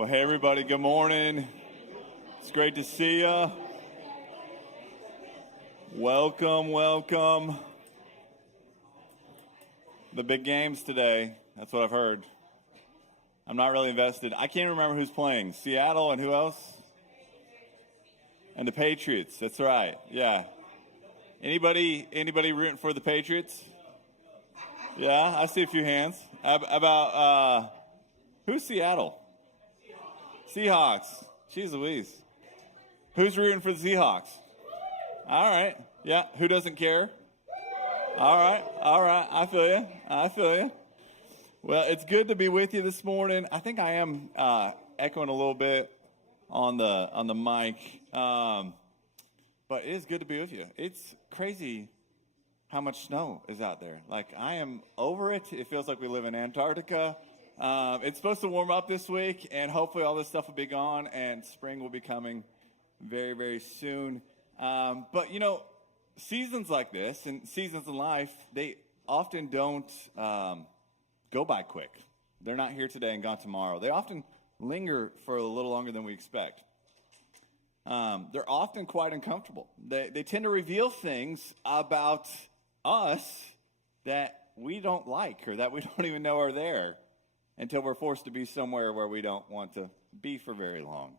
Well, hey, everybody, good morning. It's great to see you. Welcome. The big games today, that's what I've heard. I'm not really invested. I can't remember who's playing. Seattle and who else? And the Patriots, that's right, yeah. Anybody rooting for the Patriots? Yeah, I see a few hands. About, who's Seattle? Seahawks. Jeez Louise. Who's rooting for the Seahawks? All right. Yeah. Who doesn't care? All right. I feel you. Well, it's good to be with you this morning. I think I am echoing a little bit on the mic, but it is good to be with you. It's crazy how much snow is out there. Like, I am over it. It feels like we live in Antarctica. It's supposed to warm up this week, and hopefully all this stuff will be gone, and spring will be coming very, very soon. But, seasons like this and seasons in life, they often don't go by quick. They're not here today and gone tomorrow. They often linger for a little longer than we expect. They're often quite uncomfortable. They tend to reveal things about us that we don't like or that we don't even know are there, until we're forced to be somewhere where we don't want to be for very long.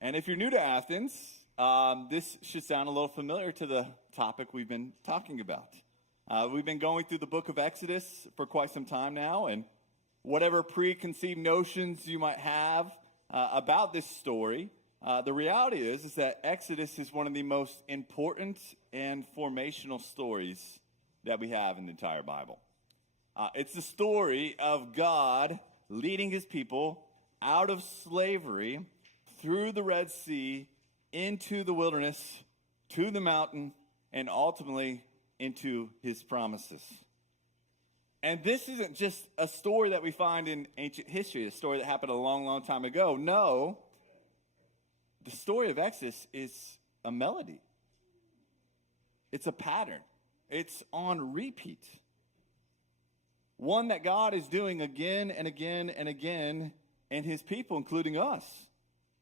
And if you're new to Athens, this should sound a little familiar to the topic we've been talking about. We've been going through the book of Exodus for quite some time now, and whatever preconceived notions you might have about this story, the reality is that Exodus is one of the most important and formational stories that we have in the entire Bible. It's the story of God leading his people out of slavery through the Red Sea into the wilderness, to the mountain, and ultimately into his promises. And this isn't just a story that we find in ancient history, a story that happened a long, long time ago. No, the story of Exodus is a melody. It's a pattern. It's on repeat. One that God is doing again and again and again, and his people, including us,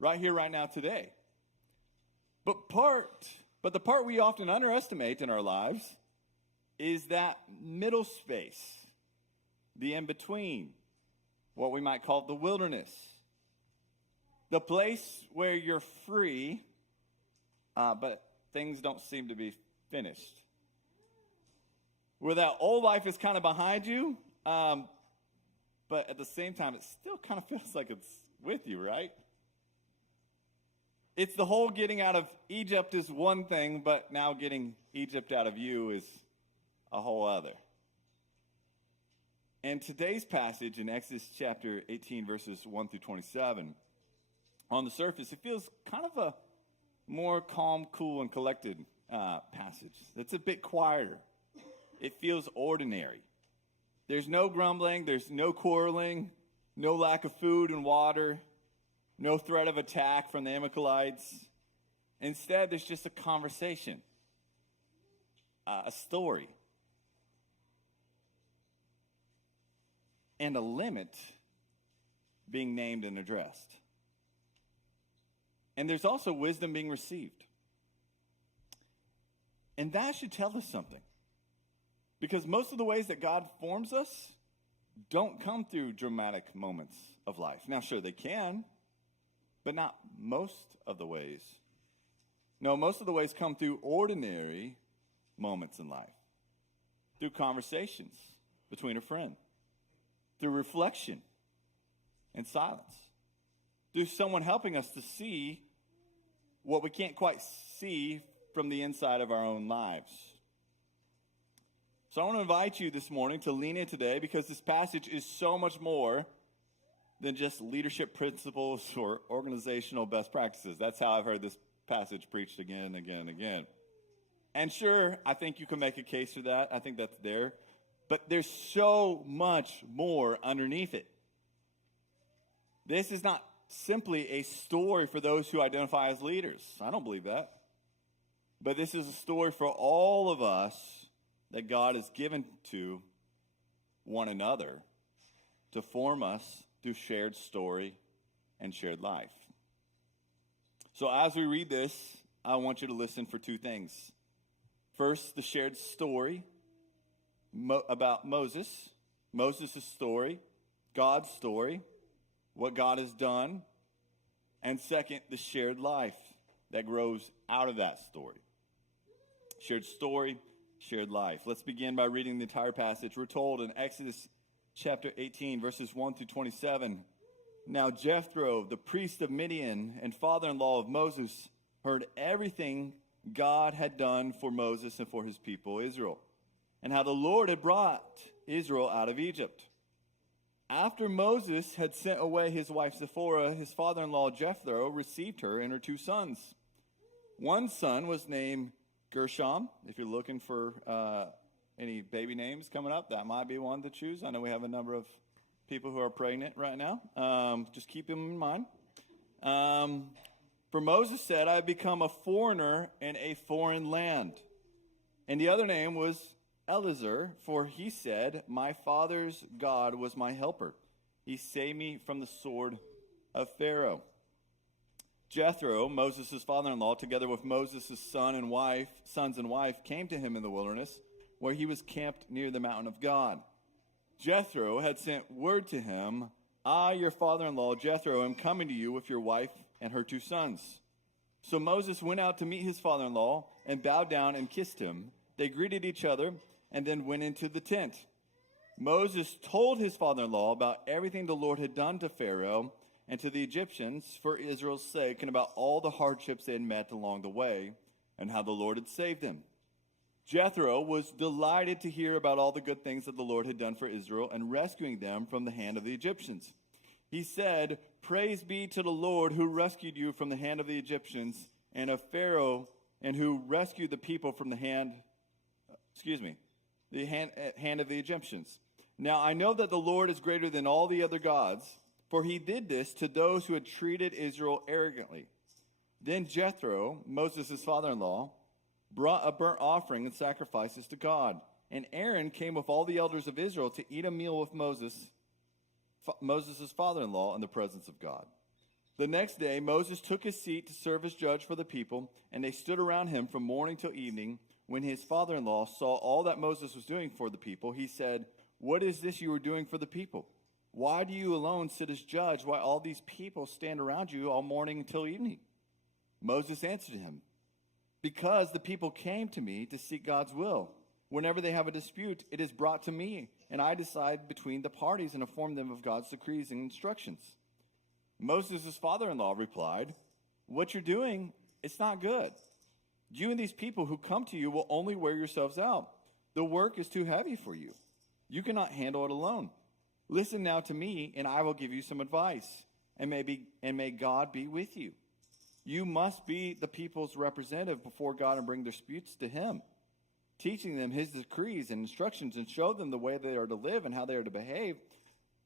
right here, right now, today. But the part we often underestimate in our lives is that middle space, the in-between, what we might call the wilderness, the place where you're free, but things don't seem to be finished. Where that old life is kind of behind you, but at the same time, it still kind of feels like it's with you, right? It's the whole getting out of Egypt is one thing, but now getting Egypt out of you is a whole other. And today's passage in Exodus chapter 18, verses 1 through 27, on the surface, it feels kind of a more calm, cool, and collected passage. It's a bit quieter. It feels ordinary. There's no grumbling, there's no quarreling, no lack of food and water, no threat of attack from the Amalekites. Instead, there's just a conversation, a story, and a limit being named and addressed. And there's also wisdom being received. And that should tell us something. Because most of the ways that God forms us don't come through dramatic moments of life. Now, sure, they can, but not most of the ways. No, most of the ways come through ordinary moments in life. Through conversations between a friend. Through reflection and silence. Through someone helping us to see what we can't quite see from the inside of our own lives. So I want to invite you this morning to lean in today, because this passage is so much more than just leadership principles or organizational best practices. That's how I've heard this passage preached again and again and again. And sure, I think you can make a case for that. I think that's there. But there's so much more underneath it. This is not simply a story for those who identify as leaders. I don't believe that. But this is a story for all of us that God has given to one another to form us through shared story and shared life. So as we read this, I want you to listen for two things. First, the shared story about Moses, Moses' story, God's story, what God has done. And second, the shared life that grows out of that story. Shared story, shared life. Let's begin by reading the entire passage. We're told in Exodus chapter 18, verses 1 through 27, "Now Jethro, the priest of Midian and father-in-law of Moses, heard everything God had done for Moses and for his people Israel, and how the Lord had brought Israel out of Egypt. After Moses had sent away his wife Zipporah, his father-in-law Jethro received her and her two sons. One son was named Gershom." If you're looking for any baby names coming up, that might be one to choose. I know we have a number of people who are pregnant right now. Just keep them in mind. For Moses said, "I have become a foreigner in a foreign land." And the other name was Eliezer, for he said, "My father's God was my helper. He saved me from the sword of Pharaoh." Jethro, Moses' father-in-law, together with Moses' sons and wife, came to him in the wilderness, where he was camped near the mountain of God. Jethro had sent word to him, "I, your father-in-law, Jethro, am coming to you with your wife and her two sons." So Moses went out to meet his father-in-law and bowed down and kissed him. They greeted each other and then went into the tent. Moses told his father-in-law about everything the Lord had done to Pharaoh and to the Egyptians for Israel's sake, and about all the hardships they had met along the way, and how the Lord had saved them. Jethro was delighted to hear about all the good things that the Lord had done for Israel and rescuing them from the hand of the Egyptians. He said, "Praise be to the Lord who rescued you from the hand of the Egyptians and of Pharaoh, and who rescued the people from the hand of the Egyptians. Now I know that the Lord is greater than all the other gods, for he did this to those who had treated Israel arrogantly." Then Jethro, Moses' father-in-law, brought a burnt offering and sacrifices to God. And Aaron came with all the elders of Israel to eat a meal with Moses' father-in-law in the presence of God. The next day Moses took his seat to serve as judge for the people, and they stood around him from morning till evening. When his father-in-law saw all that Moses was doing for the people, he said, "What is this you are doing for the people? Why do you alone sit as judge while all these people stand around you all morning until evening?" Moses answered him, "Because the people came to me to seek God's will. Whenever they have a dispute, it is brought to me, and I decide between the parties and inform them of God's decrees and instructions." Moses' father-in-law replied, "What you're doing, it's not good. You and these people who come to you will only wear yourselves out. The work is too heavy for you. You cannot handle it alone. Listen now to me, and I will give you some advice, and may God be with you. You must be the people's representative before God and bring their disputes to him, teaching them his decrees and instructions, and show them the way they are to live and how they are to behave.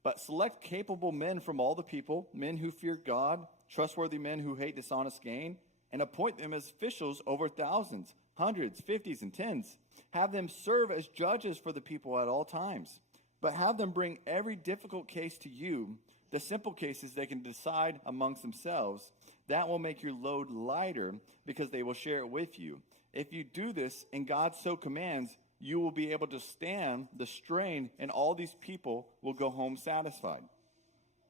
But select capable men from all the people, men who fear God, trustworthy men who hate dishonest gain, and appoint them as officials over thousands, hundreds, fifties, and tens. Have them serve as judges for the people at all times. But have them bring every difficult case to you. The simple cases they can decide amongst themselves. That will make your load lighter, because they will share it with you. If you do this, and God so commands, you will be able to stand the strain, and all these people will go home satisfied."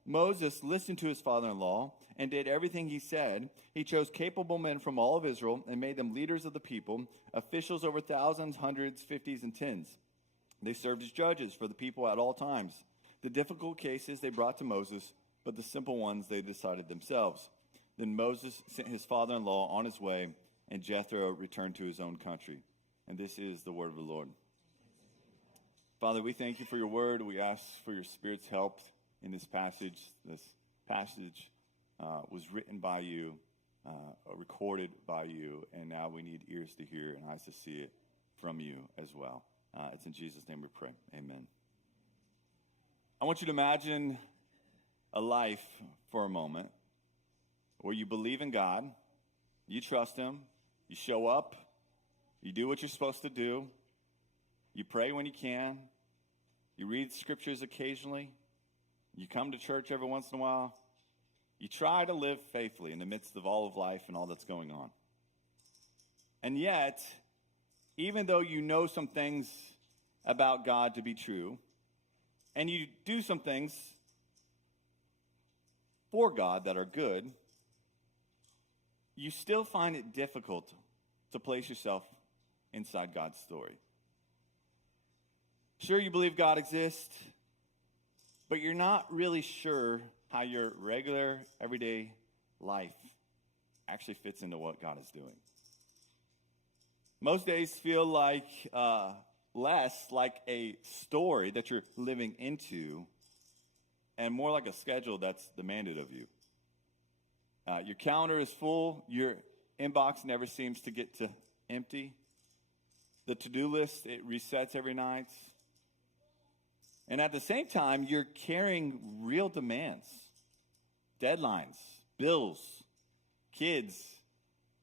Moses listened to his father-in-law and did everything he said. He chose capable men from all of Israel and made them leaders of the people, officials over thousands, hundreds, fifties, and tens. They served as judges for the people at all times. The difficult cases they brought to Moses, but the simple ones they decided themselves. Then Moses sent his father-in-law on his way, and Jethro returned to his own country. And this is the word of the Lord. Father, we thank you for your word. We ask for your Spirit's help in this passage. This passage was written by you, recorded by you, and now we need ears to hear and eyes to see it from you as well. It's in Jesus' name we pray. Amen. I want you to imagine a life for a moment where you believe in God, you trust him, you show up, you do what you're supposed to do, you pray when you can, you read scriptures occasionally, you come to church every once in a while, You try to live faithfully in the midst of all of life and all that's going on. And yet, even though you know some things about God to be true, and you do some things for God that are good, you still find it difficult to place yourself inside God's story. Sure, you believe God exists, but you're not really sure how your regular, everyday life actually fits into what God is doing. Most days feel like less like a story that you're living into and more like a schedule that's demanded of you. Your calendar is full. Your inbox never seems to get to empty. The to-do list, it resets every night. And at the same time, you're carrying real demands, deadlines, bills, kids,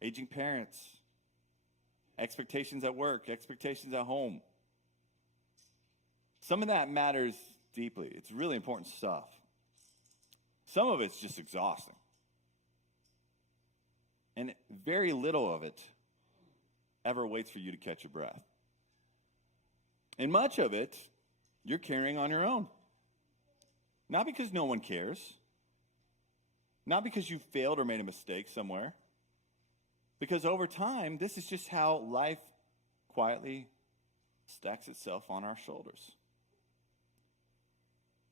aging parents, expectations at work, expectations at home. Some of that matters deeply. It's really important stuff. Some of it's just exhausting. And very little of it ever waits for you to catch your breath. And much of it, you're carrying on your own. Not because no one cares. Not because you failed or made a mistake somewhere. Because over time, this is just how life quietly stacks itself on our shoulders.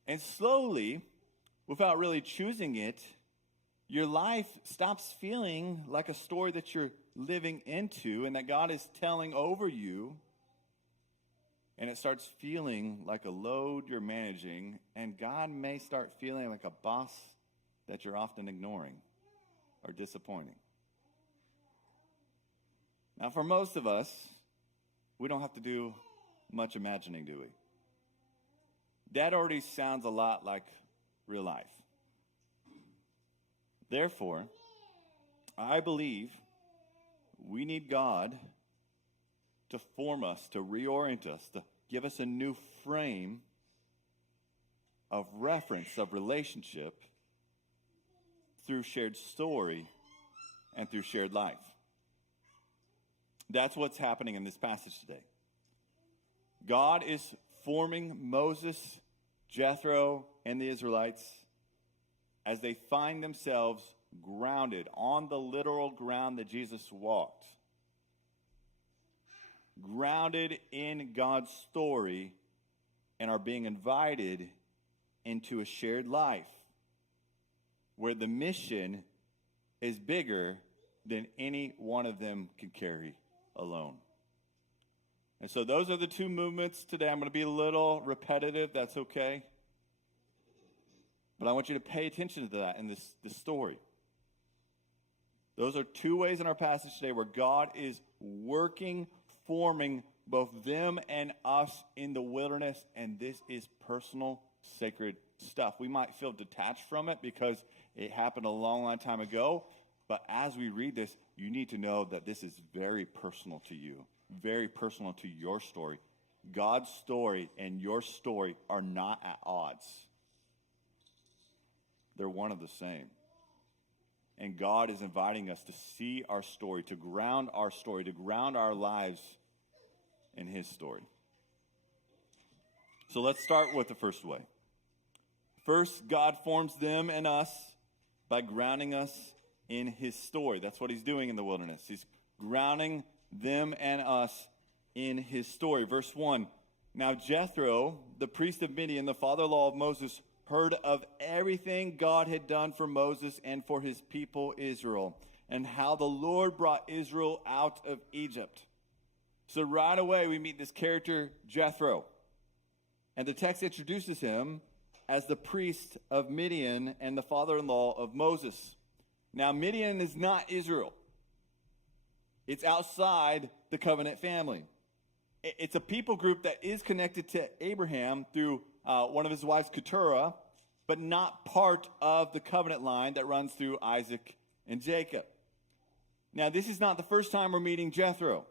And slowly, without really choosing it, your life stops feeling like a story that you're living into and that God is telling over you. And it starts feeling like a load you're managing, and God may start feeling like a boss that you're often ignoring or disappointing. Now, for most of us, we don't have to do much imagining, do we? That already sounds a lot like real life. Therefore, I believe we need God to form us, to reorient us, to give us a new frame of reference, of relationship through shared story and through shared life. That's what's happening in this passage today. God is forming Moses, Jethro, and the Israelites as they find themselves grounded on the literal ground that Jesus walked. Grounded in God's story and are being invited into a shared life where the mission is bigger than any one of them can carry alone. And so those are the two movements today. I'm going to be a little repetitive. That's okay. But I want you to pay attention to that in this story. Those are two ways in our passage today where God is working, forming both them and us in the wilderness, and this is personal, sacred stuff. We might feel detached from it because it happened a long, long time ago, but as we read this, you need to know that this is very personal to you, very personal to your story. God's story and your story are not at odds. They're one of the same. And God is inviting us to see our story, to ground our lives in His story. So let's start with the first way. First, God forms them and us by grounding us in His story. That's what He's doing in the wilderness. He's grounding them and us in His story. Verse 1, now Jethro, the priest of Midian, the father-in-law of Moses, heard of everything God had done for Moses and for his people Israel, and how the Lord brought Israel out of Egypt. So right away we meet this character, Jethro. And the text introduces him as the priest of Midian and the father-in-law of Moses. Now Midian is not Israel. It's outside the covenant family. It's a people group that is connected to Abraham through one of his wives, Keturah, but not part of the covenant line that runs through Isaac and Jacob. Now, this is not the first time we're meeting Jethro.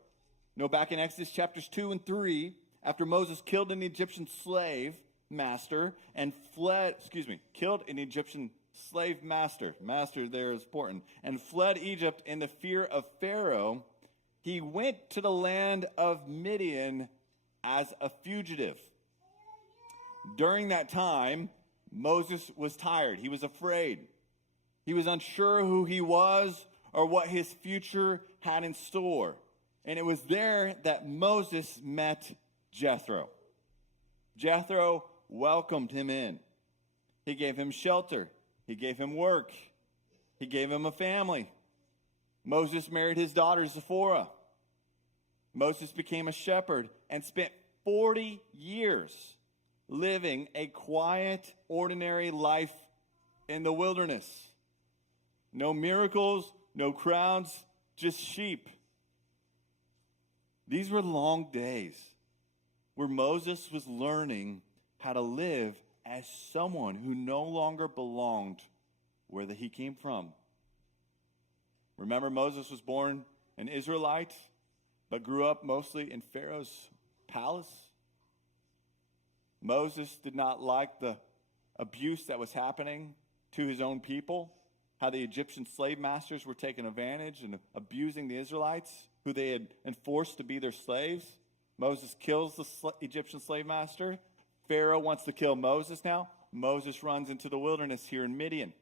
Back in Exodus chapters 2 and 3, after Moses killed an Egyptian slave master and killed an Egyptian slave master. Master there is important. And fled Egypt in the fear of Pharaoh. He went to the land of Midian as a fugitive. During that time, Moses was tired. He was afraid. He was unsure who he was or what his future had in store. And it was there that Moses met Jethro. Jethro welcomed him in. He gave him shelter. He gave him work. He gave him a family. Moses married his daughter Zipporah. Moses became a shepherd and spent 40 years living a quiet, ordinary life in the wilderness. No miracles, no crowds, just sheep. These were long days where Moses was learning how to live as someone who no longer belonged where he came from. Remember, Moses was born an Israelite, but grew up mostly in Pharaoh's palace. Moses did not like the abuse that was happening to his own people, how the Egyptian slave masters were taking advantage and abusing the Israelites, who they had enforced to be their slaves. Moses kills the Egyptian slave master. Pharaoh wants to kill Moses now. Moses runs into the wilderness here in Midian.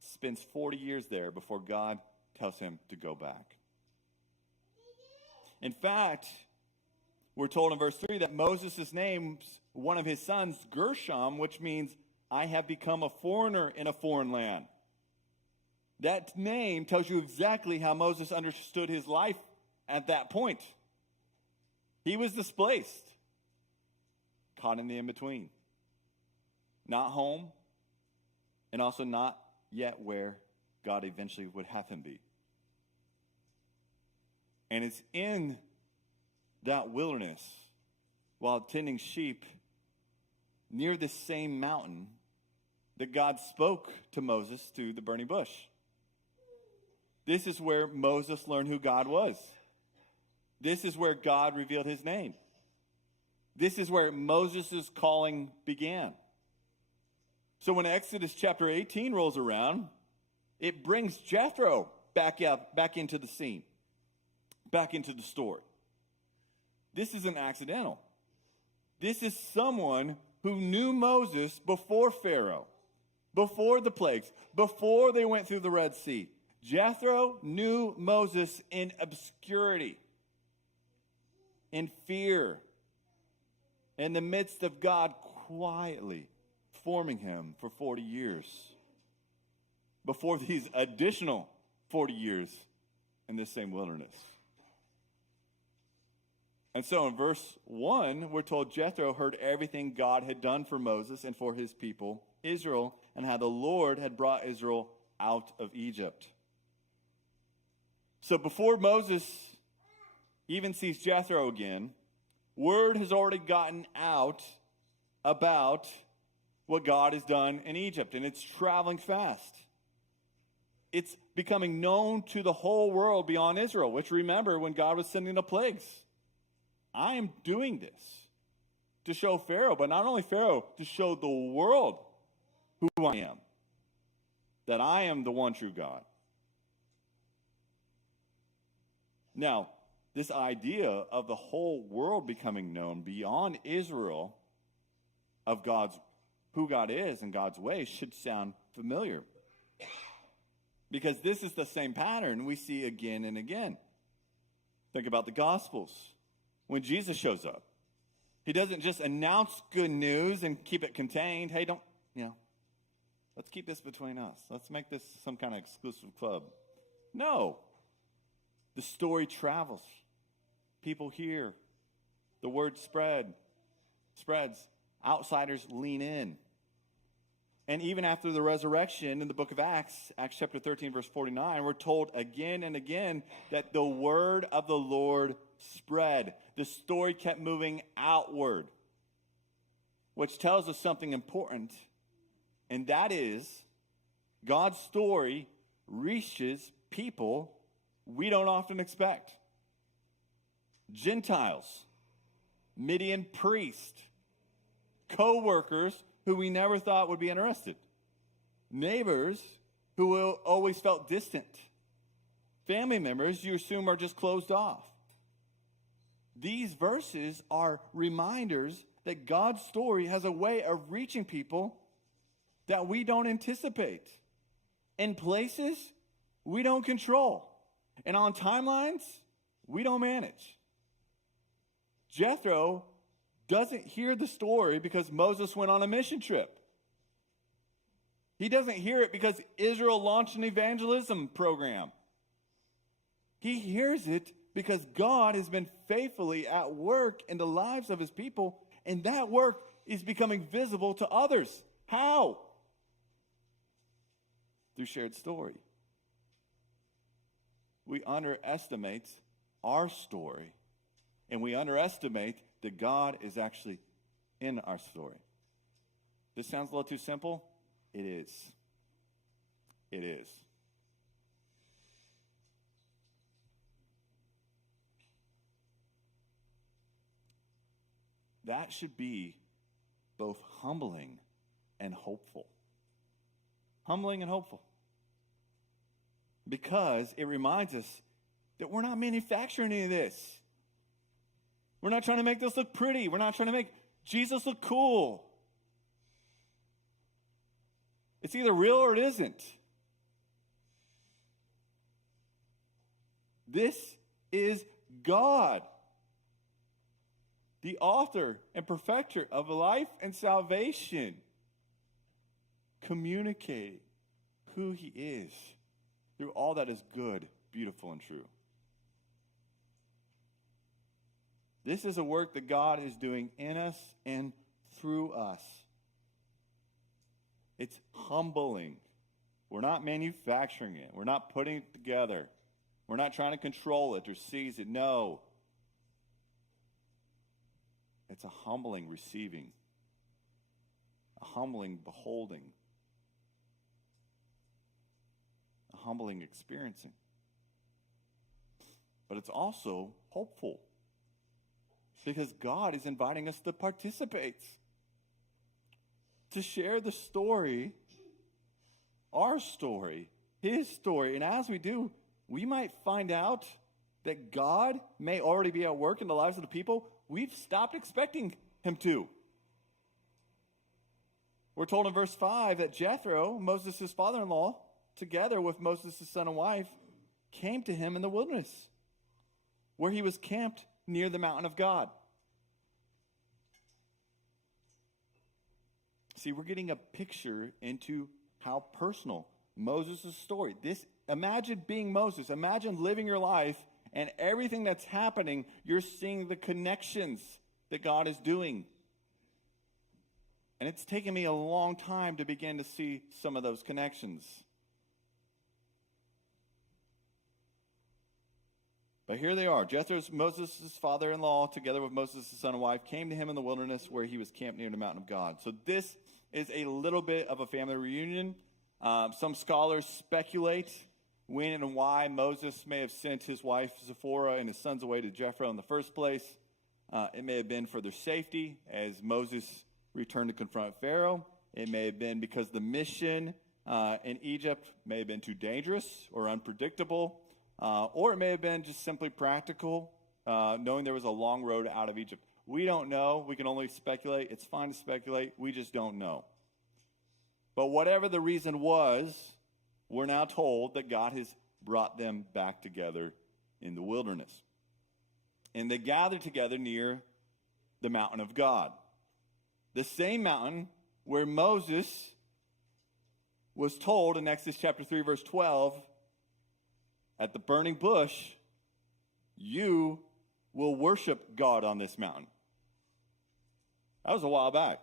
Spends 40 years there before God tells him to go back. In fact, we're told in verse 3 that Moses' name's one of his sons, Gershom, which means I have become a foreigner in a foreign land. That name tells you exactly how Moses understood his life at that point. He was displaced, caught in the in-between. Not home, and also not yet where God eventually would have him be. And it's in that wilderness, while tending sheep near this same mountain, that God spoke to Moses through the burning bush. This is where Moses learned who God was. This is where God revealed his name. This is where Moses' calling began. So when Exodus chapter 18 rolls around, it brings Jethro back into the scene, back into the story. This isn't accidental. This is someone who knew Moses before Pharaoh, before the plagues, before they went through the Red Sea. Jethro knew Moses in obscurity, in fear, in the midst of God quietly forming him for 40 years, before these additional 40 years in this same wilderness. And so in verse 1, we're told Jethro heard everything God had done for Moses and for his people, Israel, and how the Lord had brought Israel out of Egypt. So before Moses even sees Jethro again, word has already gotten out about what God has done in Egypt, and it's traveling fast. It's becoming known to the whole world beyond Israel, which, remember, when God was sending the plagues, I am doing this to show Pharaoh, but not only Pharaoh, to show the world who I am, that I am the one true God. Now, this idea of the whole world becoming known beyond Israel of who God is and God's ways should sound familiar. Because this is the same pattern we see again and again. Think about the Gospels. When Jesus shows up, he doesn't just announce good news and keep it contained. Hey, let's keep this between us. Let's make this some kind of exclusive club. No. The story travels. People hear. The word spreads. Outsiders lean in. And even after the resurrection in the book of Acts, Acts chapter 13, verse 49, we're told again and again that the word of the Lord spread. The story kept moving outward, which tells us something important, and that is God's story reaches people we don't often expect. Gentiles, Midian priests, co-workers who we never thought would be interested. neighbors who always felt distant, family members you assume are just closed off. These verses are reminders that God's story has a way of reaching people that we don't anticipate, in places we don't control, and on timelines we don't manage. Jethro doesn't hear the story because Moses went on a mission trip. He doesn't hear it because Israel launched an evangelism program. He hears it because God has been faithfully at work in the lives of his people, and that work is becoming visible to others. How? Through shared story. We underestimate our story, and we underestimate that God is actually in our story. This sounds a little too simple. It is. It is. That should be both humbling and hopeful. Humbling and hopeful. Because it reminds us that we're not manufacturing any of this. We're not trying to make this look pretty. We're not trying to make Jesus look cool. It's either real or it isn't. This is God, the author and perfecter of life and salvation, communicating who he is through all that is good, beautiful, and true. This is a work that God is doing in us and through us. It's humbling. We're not manufacturing it. We're not putting it together. We're not trying to control it or seize it. No. It's a humbling receiving, a humbling beholding, a humbling experiencing. But it's also hopeful because God is inviting us to participate, to share the story, our story, his story. And as we do, we might find out that God may already be at work in the lives of the people we've stopped expecting him to. We're told in verse 5 that Jethro, Moses' father-in-law, together with Moses' son and wife, came to him in the wilderness, where he was camped near the mountain of God. See, we're getting a picture into how personal Moses' story. Imagine being Moses. Imagine living your life and everything that's happening, you're seeing the connections that God is doing. And it's taken me a long time to begin to see some of those connections. But here they are. Jethro's, Moses' father-in-law, together with Moses' son and wife, came to him in the wilderness where he was camped near the mountain of God. So this is a little bit of a family reunion. Some scholars speculate when and why Moses may have sent his wife Zipporah and his sons away to Jethro in the first place. It may have been for their safety as Moses returned to confront Pharaoh. It may have been because the mission in Egypt may have been too dangerous or unpredictable. Or it may have been just simply practical, knowing there was a long road out of Egypt. We don't know. We can only speculate. It's fine to speculate. We just don't know. But whatever the reason was, we're now told that God has brought them back together in the wilderness. And they gathered together near the mountain of God. The same mountain where Moses was told in Exodus chapter 3, verse 12, at the burning bush, you will worship God on this mountain. That was a while back.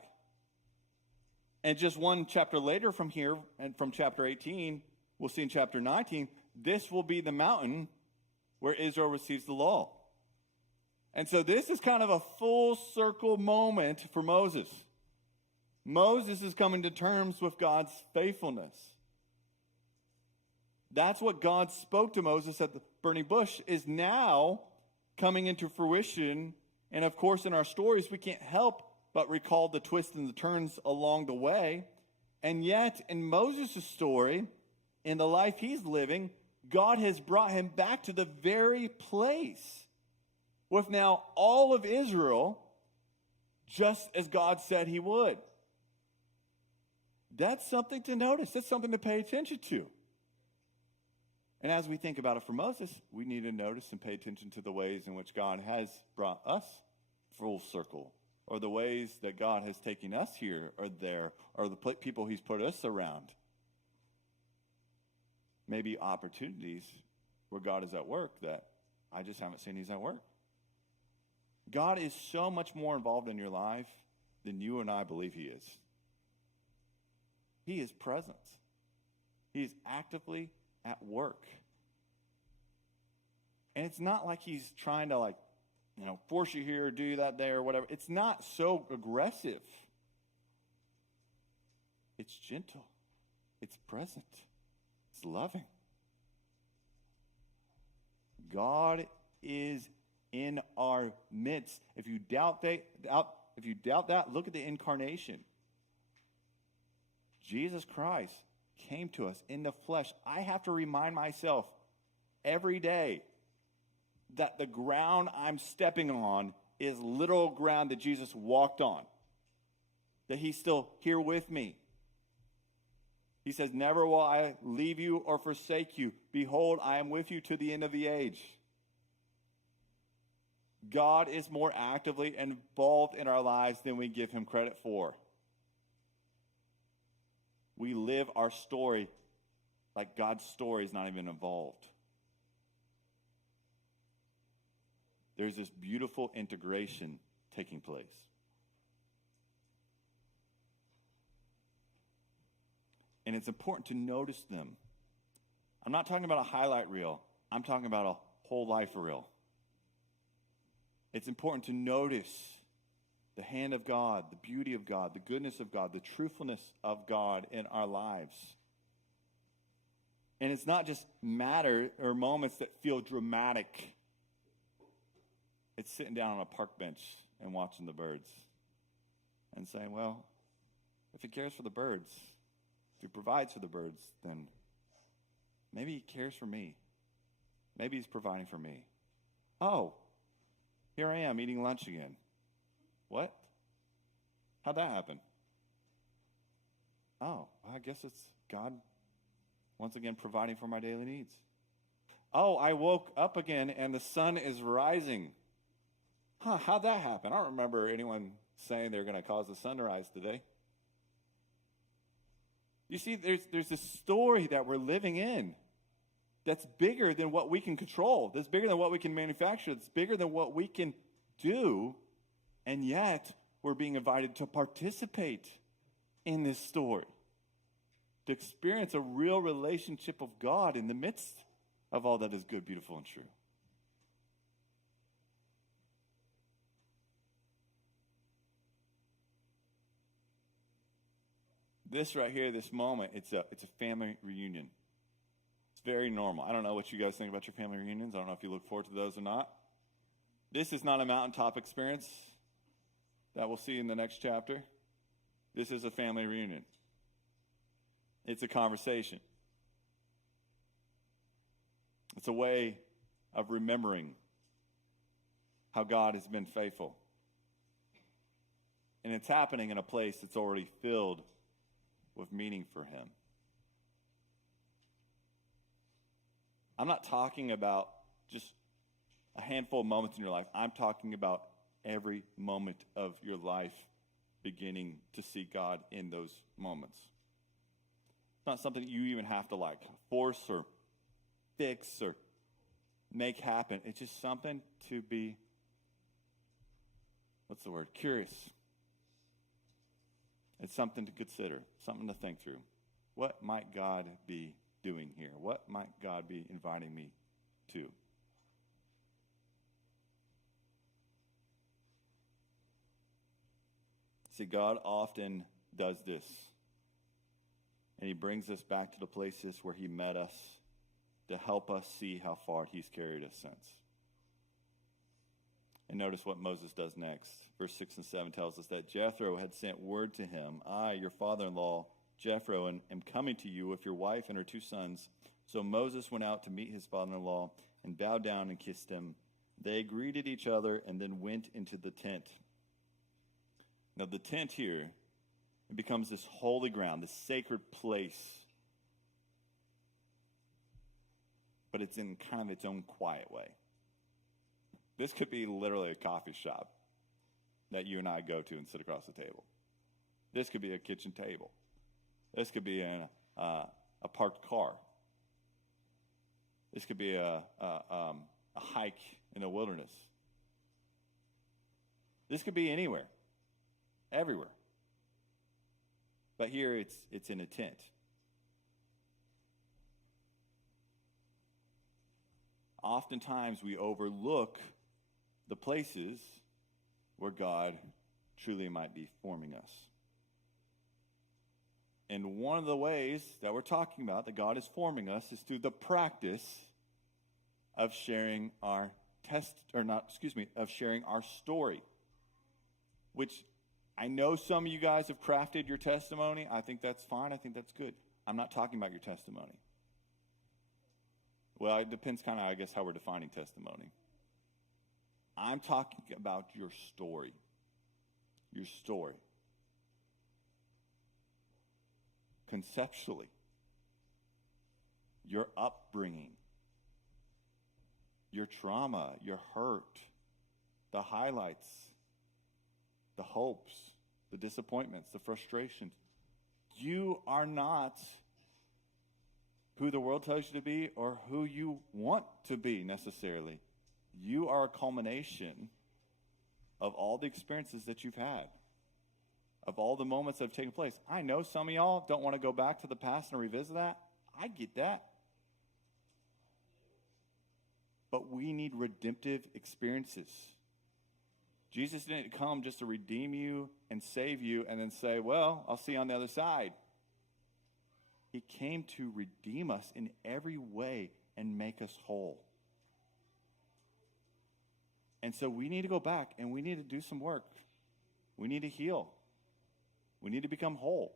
And just one chapter later from here, and from chapter 18, we'll see in chapter 19, this will be the mountain where Israel receives the law. And so this is kind of a full circle moment for Moses. Moses is coming to terms with God's faithfulness. That's what God spoke to Moses at the burning bush is now coming into fruition. And of course, in our stories, we can't help but recall the twists and the turns along the way. And yet, in Moses' story, in the life he's living, God has brought him back to the very place with now all of Israel, just as God said he would. That's something to notice. That's something to pay attention to. And as we think about it for Moses, we need to notice and pay attention to the ways in which God has brought us full circle, or the ways that God has taken us here or there, or the people he's put us around. Maybe opportunities where God is at work that I just haven't seen he's at work. God is so much more involved in your life than you and I believe he is. He is present. He is actively at work. And it's not like he's trying to force you here, do that there, or whatever. It's not so aggressive. It's gentle. It's present. It's loving. God is in our midst. If you doubt that, look at the incarnation. Jesus Christ came to us in the flesh. I have to remind myself every day that the ground I'm stepping on is literal ground that Jesus walked on. That he's still here with me. He says, never will I leave you or forsake you. Behold, I am with you to the end of the age. God is more actively involved in our lives than we give him credit for. We live our story like God's story is not even involved. There's this beautiful integration taking place. And it's important to notice them. I'm not talking about a highlight reel. I'm talking about a whole life reel. It's important to notice the hand of God, the beauty of God, the goodness of God, the truthfulness of God in our lives. And it's not just matter or moments that feel dramatic. It's sitting down on a park bench and watching the birds and saying, well, if he cares for the birds, if he provides for the birds, then maybe he cares for me. Maybe he's providing for me. Oh, here I am eating lunch again. What? How'd that happen? Oh, I guess it's God once again providing for my daily needs. Oh, I woke up again and the sun is rising. How'd that happen? I don't remember anyone saying they're going to cause the sun to rise today. You see, there's this story that we're living in that's bigger than what we can control, that's bigger than what we can manufacture, that's bigger than what we can do, and yet we're being invited to participate in this story, to experience a real relationship of God in the midst of all that is good, beautiful, and true. This right here, this moment, it's a family reunion. It's very normal. I don't know what you guys think about your family reunions. I don't know if you look forward to those or not. This is not a mountaintop experience that we'll see in the next chapter. This is a family reunion. It's a conversation. It's a way of remembering how God has been faithful. And it's happening in a place that's already filled with meaning for him. I'm not talking about just a handful of moments in your life. I'm talking about every moment of your life beginning to see God in those moments. It's not something that you even have to force or fix or make happen. It's just something to be, curious. It's something to consider, something to think through. What might God be doing here? What might God be inviting me to? See, God often does this. And he brings us back to the places where he met us to help us see how far he's carried us since. And notice what Moses does next. Verse 6 and 7 tells us that Jethro had sent word to him, I, your father-in-law, Jethro, and am coming to you with your wife and her 2 sons. So Moses went out to meet his father-in-law and bowed down and kissed him. They greeted each other and then went into the tent. Now the tent here, it becomes this holy ground, this sacred place. But it's in kind of its own quiet way. This could be literally a coffee shop that you and I go to and sit across the table. This could be a kitchen table. This could be a parked car. This could be a hike in the wilderness. This could be anywhere, everywhere. But here it's in a tent. Oftentimes we overlook the places where God truly might be forming us. And one of the ways that we're talking about that God is forming us is through the practice of sharing our sharing our story. Which I know some of you guys have crafted your testimony. I think that's fine. I think that's good. I'm not talking about your testimony. Well, it depends kind of, I guess, how we're defining testimony. I'm talking about your story. Your story. Conceptually. Your upbringing. Your trauma, your hurt, the highlights, the hopes, the disappointments, the frustrations. You are not who the world tells you to be or who you want to be necessarily. You are a culmination of all the experiences that you've had, of all the moments that have taken place. I know some of y'all don't want to go back to the past and revisit that. I get that. But we need redemptive experiences. Jesus didn't come just to redeem you and save you and then say, well, I'll see you on the other side. He came to redeem us in every way and make us whole. And so we need to go back and we need to do some work. We need to heal. We need to become whole.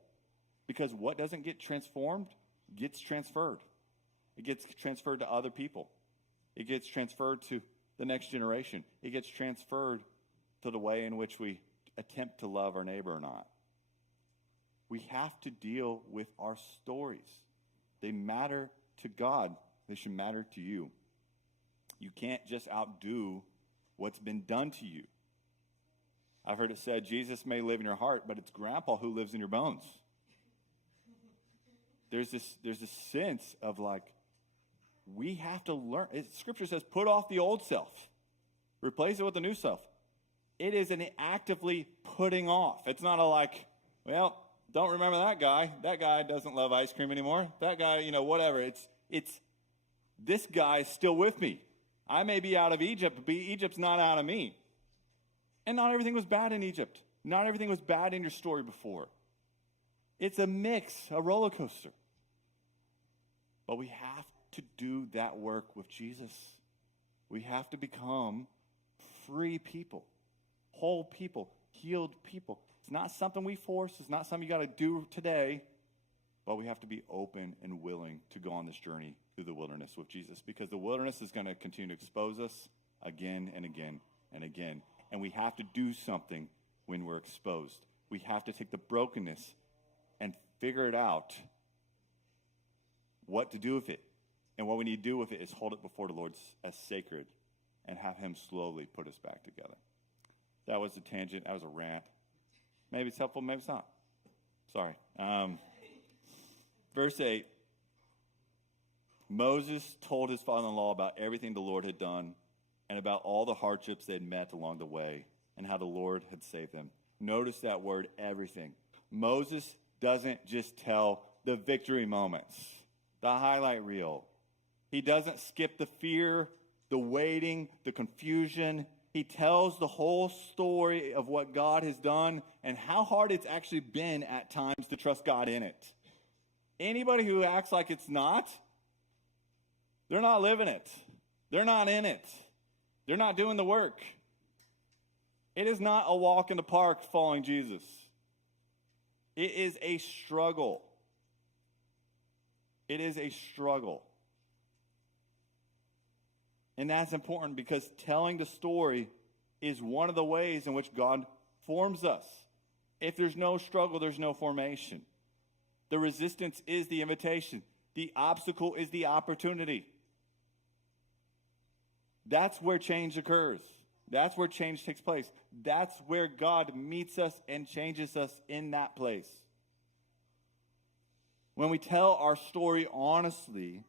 Because what doesn't get transformed gets transferred. It gets transferred to other people. It gets transferred to the next generation. It gets transferred to the way in which we attempt to love our neighbor or not. We have to deal with our stories. They matter to God. They should matter to you. You can't just outdo what's been done to you. I've heard it said, Jesus may live in your heart, but it's Grandpa who lives in your bones. There's this sense of like, we have to learn. Scripture says, put off the old self. Replace it with the new self. It is an actively putting off. It's not a like, well, don't remember that guy. That guy doesn't love ice cream anymore. That guy, whatever. It's this guy is still with me. I may be out of Egypt, but Egypt's not out of me. And not everything was bad in Egypt. Not everything was bad in your story before. It's a mix, a roller coaster. But we have to do that work with Jesus. We have to become free people, whole people, healed people. It's not something we force. It's not something you got to do today. But we have to be open and willing to go on this journey through the wilderness with Jesus. Because the wilderness is going to continue to expose us again and again and again. And we have to do something when we're exposed. We have to take the brokenness and figure it out what to do with it. And what we need to do with it is hold it before the Lord as sacred and have him slowly put us back together. That was a tangent. That was a rant. Maybe it's helpful, maybe it's not. Sorry. Verse 8. Moses told his father-in-law about everything the Lord had done and about all the hardships they had met along the way and how the Lord had saved them. Notice that word, everything. Moses doesn't just tell the victory moments, the highlight reel. He doesn't skip the fear, the waiting, the confusion. He tells the whole story of what God has done and how hard it's actually been at times to trust God in it. Anybody who acts like it's not, they're not living it. They're not in it. They're not doing the work. It is not a walk in the park following Jesus. It is a struggle. It is a struggle. And that's important because telling the story is one of the ways in which God forms us. If there's no struggle, there's no formation. The resistance is the invitation. The obstacle is the opportunity. That's where change occurs. That's where change takes place. That's where God meets us and changes us in that place. When we tell our story honestly,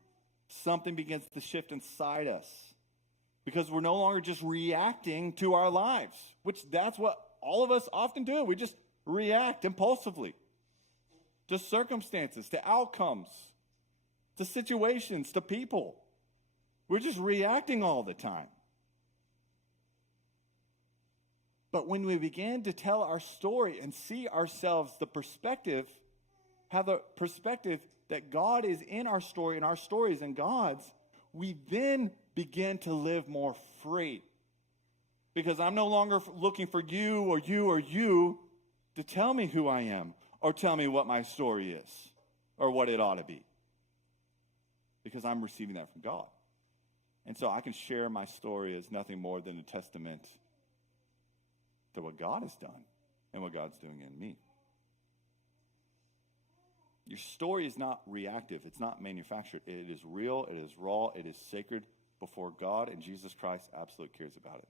something begins to shift inside us. Because we're no longer just reacting to our lives, which that's what all of us often do. We just react impulsively to circumstances, to outcomes, to situations, to people. We're just reacting all the time. But when we begin to tell our story and see ourselves have the perspective that God is in our story and our story is in God's, we then begin to live more free. Because I'm no longer looking for you or you or you to tell me who I am or tell me what my story is or what it ought to be. Because I'm receiving that from God. And so I can share my story as nothing more than a testament to what God has done and what God's doing in me. Your story is not reactive. It's not manufactured. It is real. It is raw. It is sacred before God, and Jesus Christ absolutely cares about it.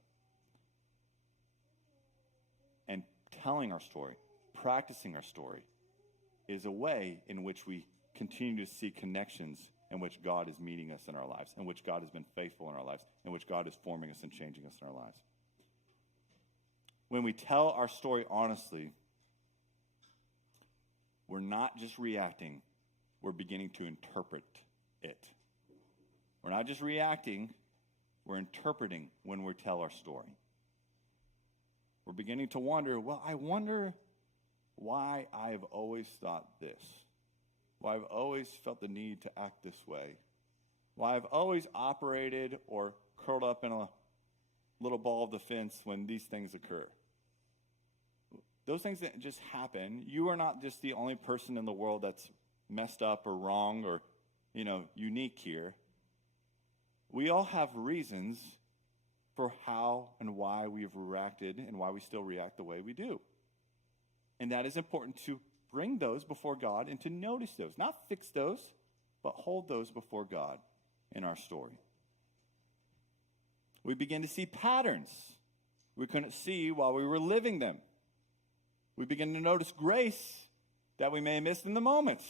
And telling our story, practicing our story, is a way in which we continue to see connections in which God is meeting us in our lives, in which God has been faithful in our lives, in which God is forming us and changing us in our lives. When we tell our story honestly, we're not just reacting, we're beginning to interpret it. We're not just reacting, we're interpreting when we tell our story. We're beginning to wonder, well, I wonder why I've always thought this, why I've always felt the need to act this way, why I've always operated or curled up in a little ball of defense when these things occur. Those things that just happen. You are not just the only person in the world that's messed up or wrong or, unique here. We all have reasons for how and why we've reacted and why we still react the way we do. And that is important to bring those before God and to notice those. Not fix those, but hold those before God in our story. We begin to see patterns we couldn't see while we were living them. We begin to notice grace that we may have missed in the moments.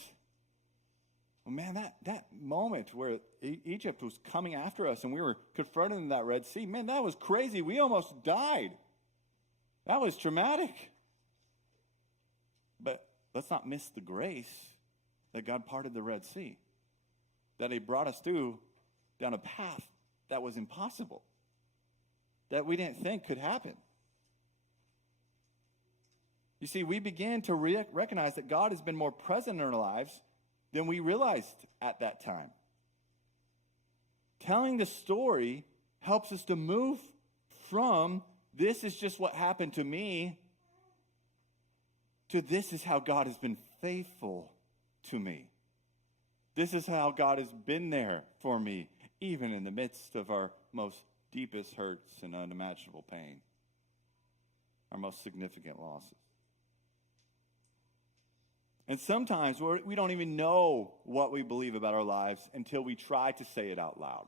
Well, man, that moment where Egypt was coming after us and we were confronted in that Red Sea, man, that was crazy. We almost died. That was traumatic. But let's not miss the grace that God parted the Red Sea, that he brought us through down a path that was impossible, that we didn't think could happen. You see, we began to recognize that God has been more present in our lives than we realized at that time. Telling the story helps us to move from this is just what happened to me to this is how God has been faithful to me. This is how God has been there for me, even in the midst of our most deepest hurts and unimaginable pain, our most significant losses. And sometimes we don't even know what we believe about our lives until we try to say it out loud.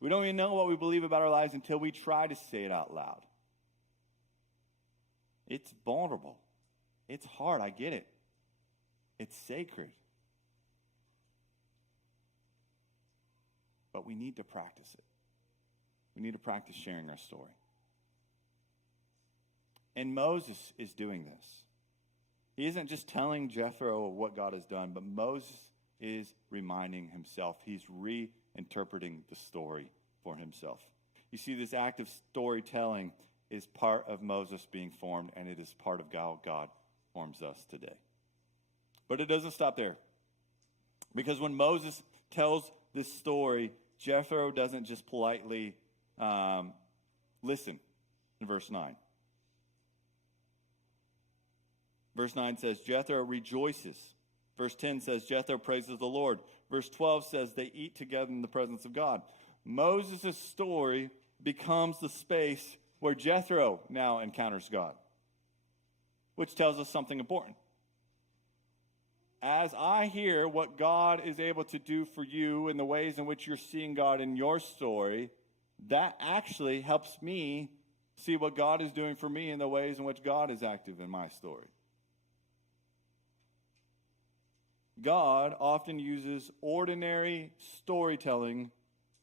We don't even know what we believe about our lives until we try to say it out loud. It's vulnerable. It's hard. I get it. It's sacred. But we need to practice it. We need to practice sharing our story. And Moses is doing this. He isn't just telling Jethro what God has done, but Moses is reminding himself. He's reinterpreting the story for himself. You see, this act of storytelling is part of Moses being formed, and it is part of how God forms us today. But it doesn't stop there. Because when Moses tells this story, Jethro doesn't just politely listen in verse 9. Verse 9 says, Jethro rejoices Verse 10 says, Jethro praises the Lord. Verse 12 says, they eat together in the presence of God. Moses' story becomes the space where Jethro now encounters God, which tells us something important. As I hear what God is able to do for you in the ways in which you're seeing God in your story, that actually helps me see what God is doing for me in the ways in which God is active in my story. God often uses ordinary storytelling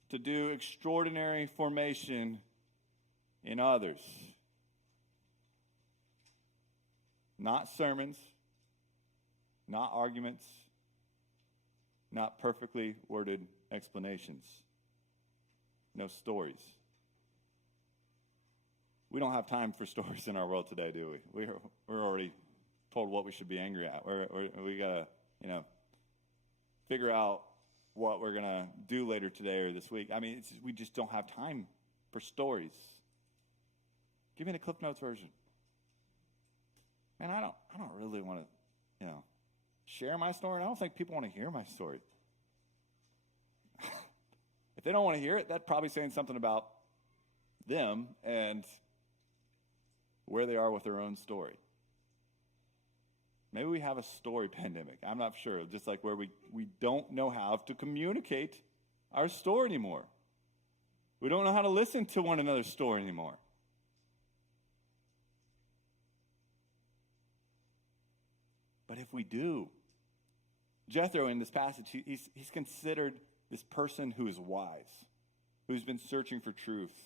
to do extraordinary formation in others. Not sermons, not arguments, not perfectly worded explanations. No stories. We don't have time for stories in our world today, do we? We're already told what we should be angry at. We got to, figure out what we're going to do later today or this week. I mean, we just don't have time for stories. Give me the Cliff Notes version. Man, I don't really want to, share my story. I don't think people want to hear my story. If they don't want to hear it, that's probably saying something about them and where they are with their own story. Maybe we have a story pandemic. I'm not sure. Just like where we don't know how to communicate our story anymore. We don't know how to listen to one another's story anymore. But if we do, Jethro in this passage, he's considered this person who is wise, who's been searching for truth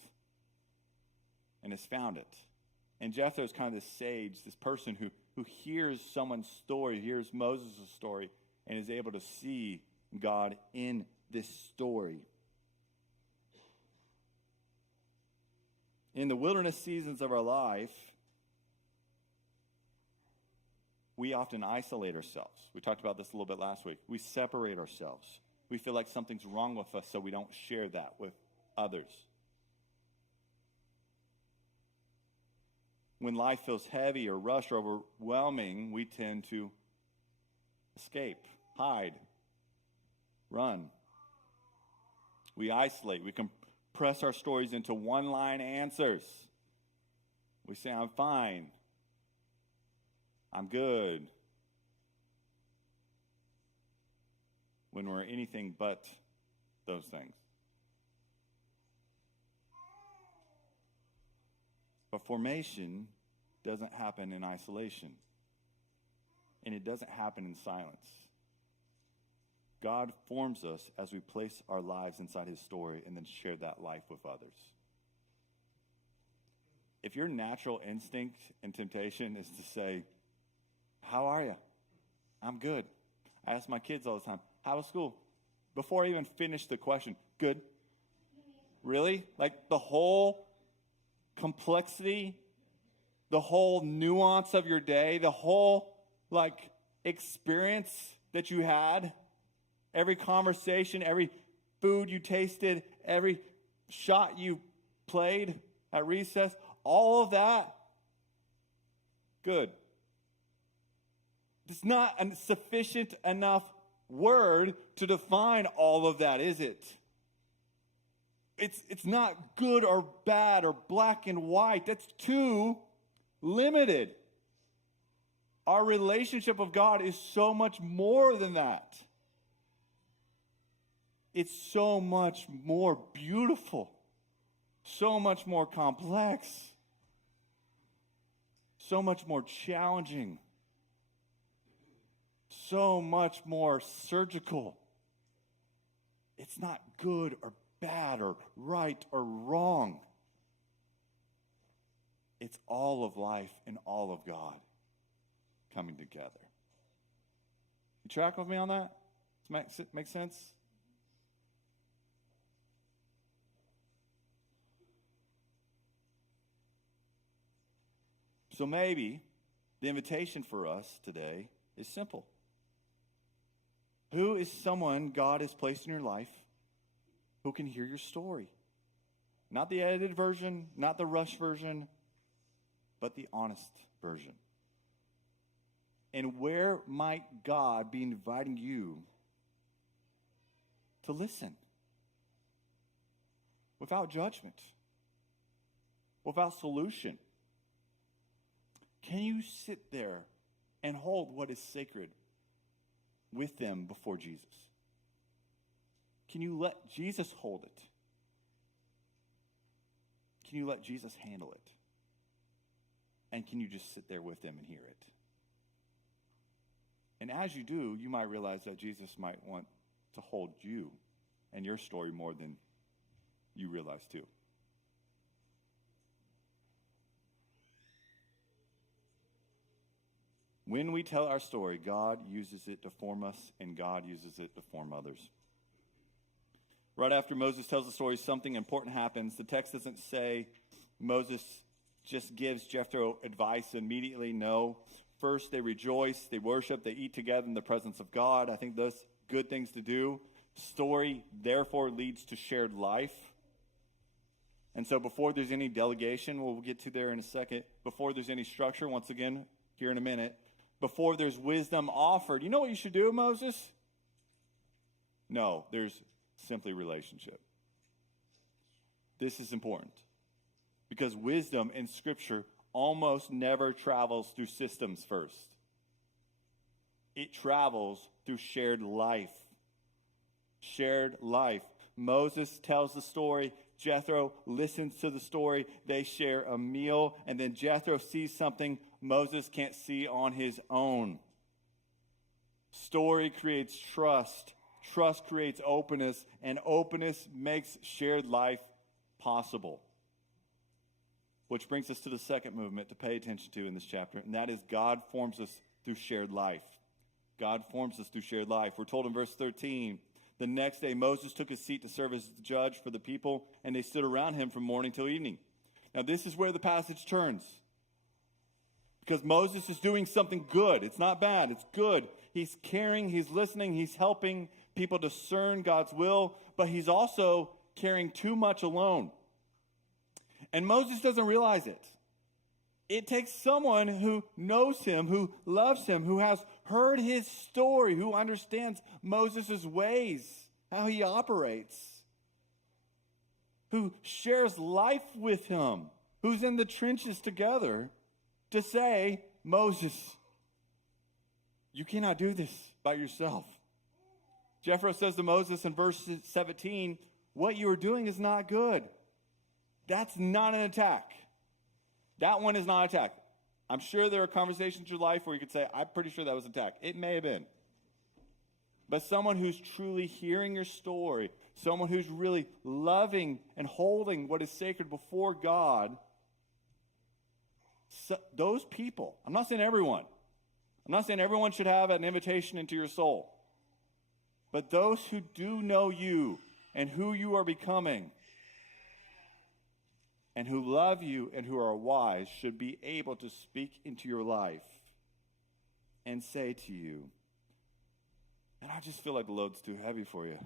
and has found it. And Jethro is kind of this sage, this person who hears someone's story, hears Moses' story, and is able to see God in this story. In the wilderness seasons of our life, we often isolate ourselves. We talked about this a little bit last week. We separate ourselves. We feel like something's wrong with us, so we don't share that with others. When life feels heavy or rushed or overwhelming, we tend to escape, hide, run. We isolate. We compress our stories into one-line answers. We say, I'm fine. I'm good. When we're anything but those things. But formation doesn't happen in isolation. And it doesn't happen in silence. God forms us as we place our lives inside his story and then share that life with others. If your natural instinct and temptation is to say, how are you? I'm good. I ask my kids all the time, how was school? Before I even finish the question, good. Really? Like the whole complexity, the whole nuance of your day, the whole experience that you had, every conversation, every food you tasted, every shot you played at recess, all of that, good. It's not a sufficient enough word to define all of that, is it? It's not good or bad or black and white. That's too limited. Our relationship with God is so much more than that. It's so much more beautiful, so much more complex, so much more challenging, so much more surgical. It's not good or bad or right or wrong. It's all of life and all of God coming together. You track with me on that? Does it make sense? So maybe the invitation for us today is simple. Who is someone God has placed in your life who can hear your story? Not the edited version, not the rush version, but the honest version. And where might God be inviting you to listen? Without judgment, without solution. Can you sit there and hold what is sacred with them before Jesus? Can you let Jesus hold it? Can you let Jesus handle it? And can you just sit there with them and hear it? And as you do, you might realize that Jesus might want to hold you and your story more than you realize too. When we tell our story, God uses it to form us, and God uses it to form others. Right after Moses tells the story, something important happens. The text doesn't say Moses just gives Jethro advice immediately. No. First, they rejoice, they worship, they eat together in the presence of God. I think those good things to do. Story, therefore, leads to shared life. And so before there's any delegation, we'll get to there in a second, before there's any structure, once again, here in a minute, before there's wisdom offered, you know what you should do, Moses? No, there's simply relationship. This is important because wisdom in Scripture almost never travels through systems first. It travels through shared life. Shared life. Moses tells the story. Jethro listens to the story. They share a meal. And then Jethro sees something Moses can't see on his own. Story creates trust. Trust creates openness. And openness makes shared life possible. Which brings us to the second movement to pay attention to in this chapter. And that is God forms us through shared life. God forms us through shared life. We're told in verse 13, the next day Moses took his seat to serve as judge for the people, and they stood around him from morning till evening. Now this is where the passage turns. Because Moses is doing something good. It's not bad. It's good. He's caring. He's listening. He's helping people discern God's will. But he's also carrying too much alone. And Moses doesn't realize it. It takes someone who knows him, who loves him, who has heard his story, who understands Moses' ways, how he operates, who shares life with him, who's in the trenches together, to say, Moses, you cannot do this by yourself. Jethro says to Moses in verse 17, what you are doing is not good. That's not an attack. That one is not an attack. I'm sure there are conversations in your life where you could say, I'm pretty sure that was an attack. It may have been. But someone who's truly hearing your story, someone who's really loving and holding what is sacred before God, those people, I'm not saying everyone. I'm not saying everyone should have an invitation into your soul. But those who do know you and who you are becoming, and who love you and who are wise should be able to speak into your life and say to you, and I just feel like the load's too heavy for you.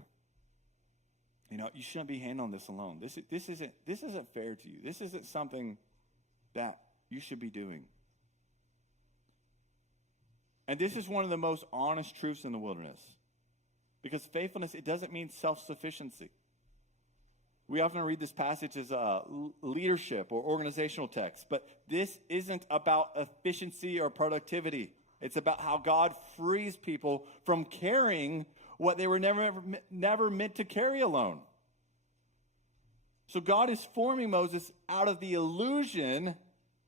You know, you shouldn't be handling this alone. This isn't fair to you. This isn't something that you should be doing. And this is one of the most honest truths in the wilderness. Because faithfulness, it doesn't mean self-sufficiency. We often read this passage as a leadership or organizational text, but this isn't about efficiency or productivity. It's about how God frees people from carrying what they were never meant to carry alone. So God is forming Moses out of the illusion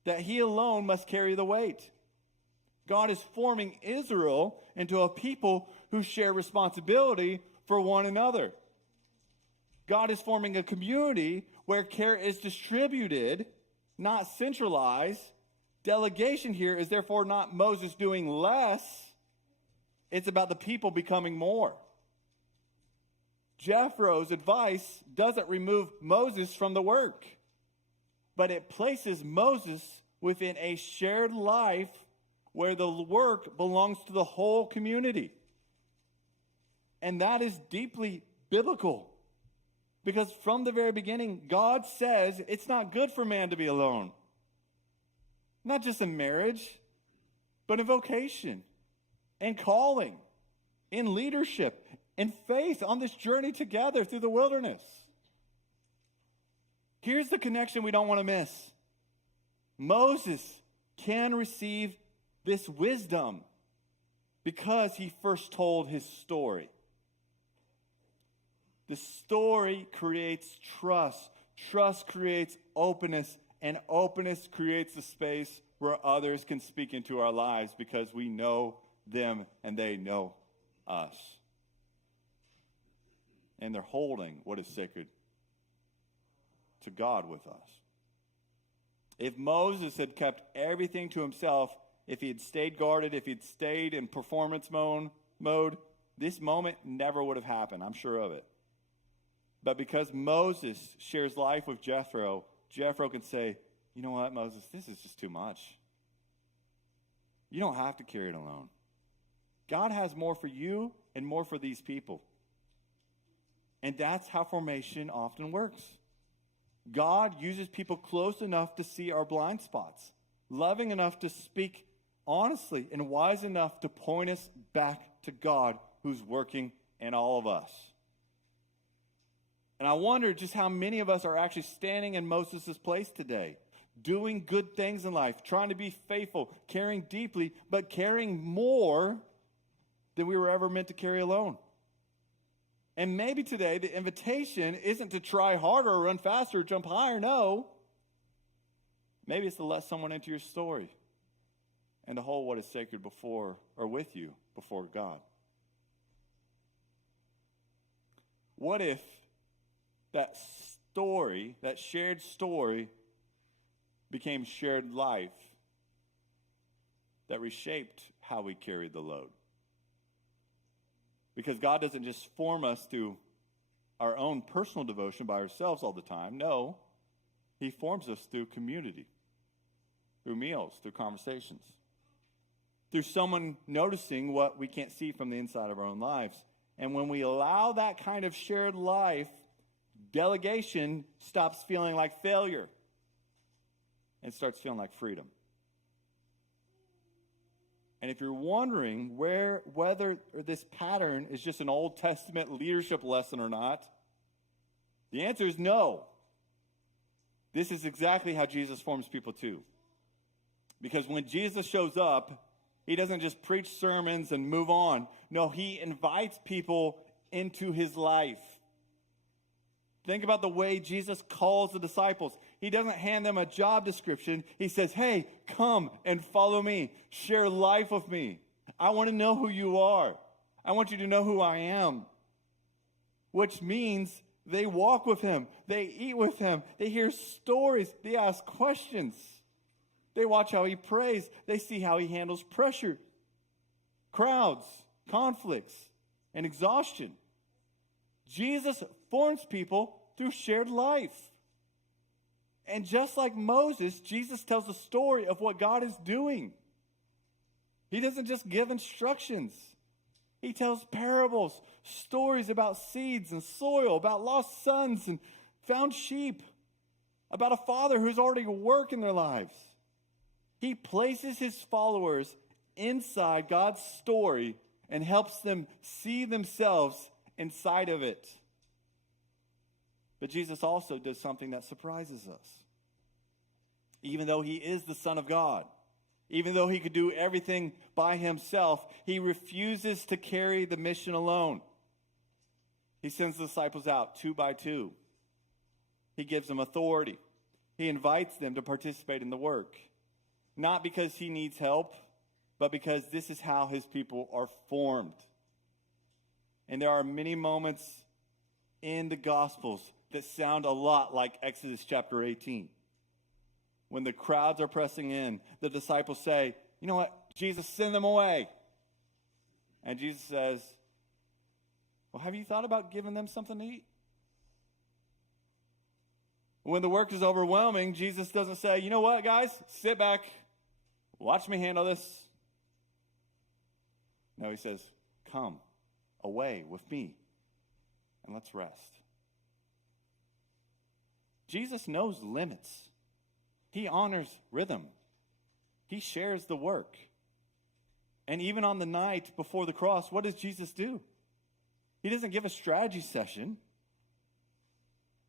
that he alone must carry the weight. God is forming Israel into a people who share responsibility for one another. God is forming a community where care is distributed, not centralized. Delegation here is therefore not Moses doing less. It's about the people becoming more. Jethro's advice doesn't remove Moses from the work, but it places Moses within a shared life where the work belongs to the whole community. And that is deeply biblical. Because from the very beginning, God says it's not good for man to be alone. Not just in marriage, but in vocation, and calling, in leadership, in faith on this journey together through the wilderness. Here's the connection we don't want to miss. Moses can receive this wisdom because he first told his story. The story creates trust. Trust creates openness, and openness creates a space where others can speak into our lives because we know them and they know us. And they're holding what is sacred to God with us. If Moses had kept everything to himself, if he had stayed guarded, if he'd stayed in performance mode, this moment never would have happened. I'm sure of it. But because Moses shares life with Jethro, Jethro can say, you know what, Moses, this is just too much. You don't have to carry it alone. God has more for you and more for these people. And that's how formation often works. God uses people close enough to see our blind spots, loving enough to speak honestly, and wise enough to point us back to God who's working in all of us. And I wonder just how many of us are actually standing in Moses' place today, doing good things in life, trying to be faithful, caring deeply, but caring more than we were ever meant to carry alone. And maybe today the invitation isn't to try harder or run faster or jump higher. No. Maybe it's to let someone into your story and to hold what is sacred before or with you before God. What if that story, that shared story, became shared life that reshaped how we carried the load? Because God doesn't just form us through our own personal devotion by ourselves all the time. No, he forms us through community, through meals, through conversations, through someone noticing what we can't see from the inside of our own lives. And when we allow that kind of shared life, delegation stops feeling like failure and starts feeling like freedom. And if you're wondering whether this pattern is just an Old Testament leadership lesson or not, the answer is no. This is exactly how Jesus forms people too. Because when Jesus shows up, he doesn't just preach sermons and move on. No, he invites people into his life. Think about the way Jesus calls the disciples. He doesn't hand them a job description. He says, hey, come and follow me. Share life with me. I want to know who you are. I want you to know who I am. Which means they walk with him. They eat with him. They hear stories. They ask questions. They watch how he prays. They see how he handles pressure, crowds, conflicts, and exhaustion. Jesus forms people through shared life. And just like Moses, Jesus tells a story of what God is doing. He doesn't just give instructions. He tells parables, stories about seeds and soil, about lost sons and found sheep, about a father who's already worked in their lives. He places his followers inside God's story and helps them see themselves inside of it. But Jesus also does something that surprises us. Even though he is the Son of God, even though he could do everything by himself, he refuses to carry the mission alone. He sends the disciples out 2 by 2. He gives them authority. He invites them to participate in the work. Not because he needs help, but because this is how his people are formed. And there are many moments in the Gospels that sound a lot like Exodus chapter 18. When the crowds are pressing in, the disciples say, you know what, Jesus, send them away. And Jesus says, well, have you thought about giving them something to eat? When the work is overwhelming, Jesus doesn't say, you know what, guys, sit back, watch me handle this. No, he says, come away with me and let's rest. Jesus knows limits. He honors rhythm. He shares the work. And even on the night before the cross, what does Jesus do? He doesn't give a strategy session.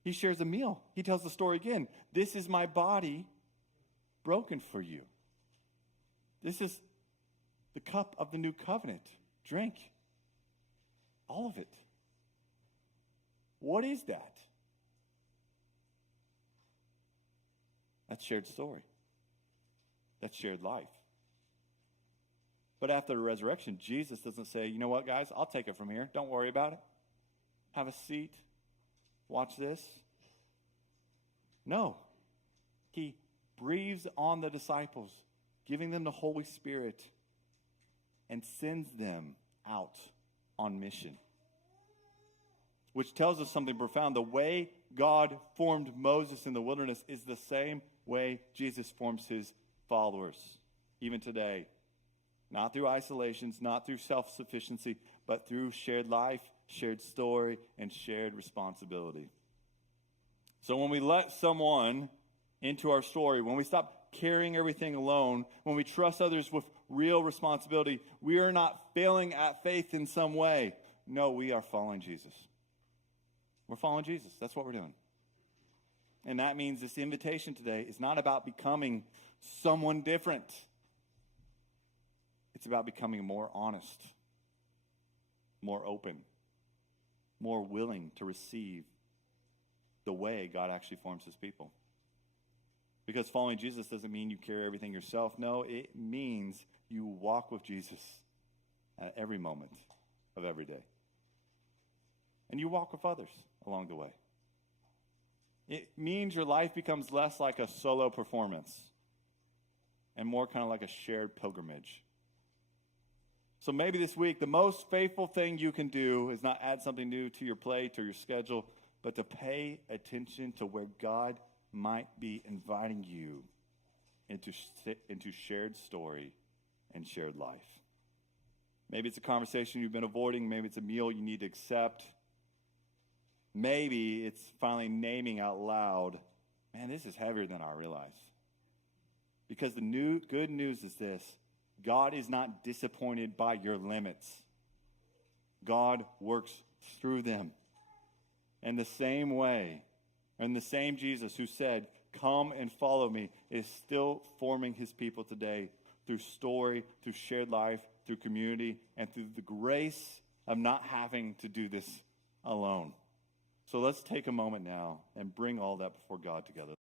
He shares a meal. He tells the story again. This is my body broken for you. This is the cup of the new covenant. Drink. All of it. What is that? That's shared story. That's shared life. But after the resurrection, Jesus doesn't say, you know what, guys, I'll take it from here. Don't worry about it. Have a seat. Watch this. No. He breathes on the disciples, giving them the Holy Spirit, and sends them out on mission. Which tells us something profound. The way God formed Moses in the wilderness is the same way Jesus forms his followers, even today. Not through isolations, not through self-sufficiency, but through shared life, shared story, and shared responsibility. So when we let someone into our story, when we stop carrying everything alone, when we trust others with real responsibility, we are not failing at faith in some way. No, we are following Jesus. We're following Jesus. That's what we're doing. And that means this invitation today is not about becoming someone different. It's about becoming more honest, more open, more willing to receive the way God actually forms his people. Because following Jesus doesn't mean you carry everything yourself. No, it means you walk with Jesus at every moment of every day. And you walk with others along the way. It means your life becomes less like a solo performance and more kind of like a shared pilgrimage. So maybe this week, the most faithful thing you can do is not add something new to your plate or your schedule, but to pay attention to where God might be inviting you into shared story and shared life. Maybe it's a conversation you've been avoiding. Maybe it's a meal you need to accept. Maybe it's finally naming out loud, man, this is heavier than I realized. Because the good news is this: God is not disappointed by your limits. God works through them. And the same way, and the same Jesus who said, come and follow me, is still forming his people today through story, through shared life, through community, and through the grace of not having to do this alone. So let's take a moment now and bring all that before God together.